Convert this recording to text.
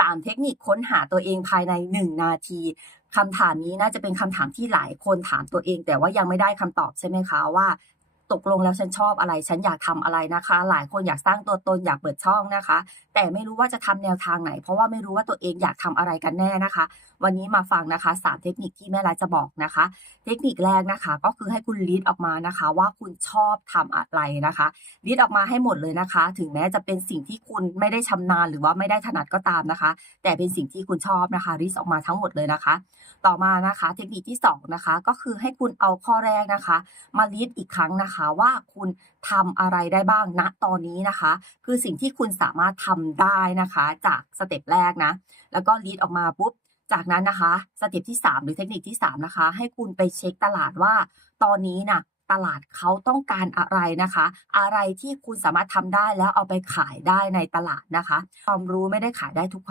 3 เทคนิคค้นหาตัวเองภายใน 1 นาทีคำถามนี้น่าจะเป็นคำถามที่หลายคนถามตัวเอง แต่ว่ายังไม่ได้คำตอบใช่ไหมคะว่า ตกลงแล้วฉันชอบอะไร ฉันอยากทำอะไรนะคะ หลายคนอยากสร้างตัวตนอยากเปิดช่องนะคะ แต่ไม่รู้ว่าจะทำแนวทางไหน เพราะว่าไม่รู้ว่าตัวเองอยากทำอะไรกันแน่นะคะ วันนี้มาฟังนะคะ 3 เทคนิคที่แม่รัฐจะบอกนะคะ เทคนิคแรกนะคะ ก็คือให้คุณลิสต์ออกมานะคะ ว่าคุณชอบทำอะไรนะคะลิสต์ออกมาให้หมดเลยนะคะ ถึงแม้จะเป็นสิ่งที่คุณไม่ได้ชำนาญหรือว่าไม่ได้ถนัดก็ตามนะคะ แต่เป็นสิ่งที่คุณชอบนะคะลิสต์ออกมาทั้งหมดเลยนะคะ ต่อมานะคะ เทคนิคที่2นะคะก็คือให้คุณเอาข้อแรกนะคะ มาลิสต์อีกครั้งนะคะว่าคุณทำอะไรได้บ้างณตอนนี้นะคะ คือสิ่งที่คุณสามารถทำได้นะคะ จากสเต็ปแรกนะ แล้วก็ลิสต์ออกมาปุ๊บจากนั้นนะคะสเต็ปที่ 3 หรือเทคนิคที่ 3 นะคะ ให้คุณไปเช็คตลาดว่า ตอนนี้น่ะตลาดเขาต้องการอะไรนะคะ อะไรที่คุณสามารถทำได้แล้วเอาไปขายได้ในตลาดนะคะ ความรู้ไม่ได้ขายได้ทุกความ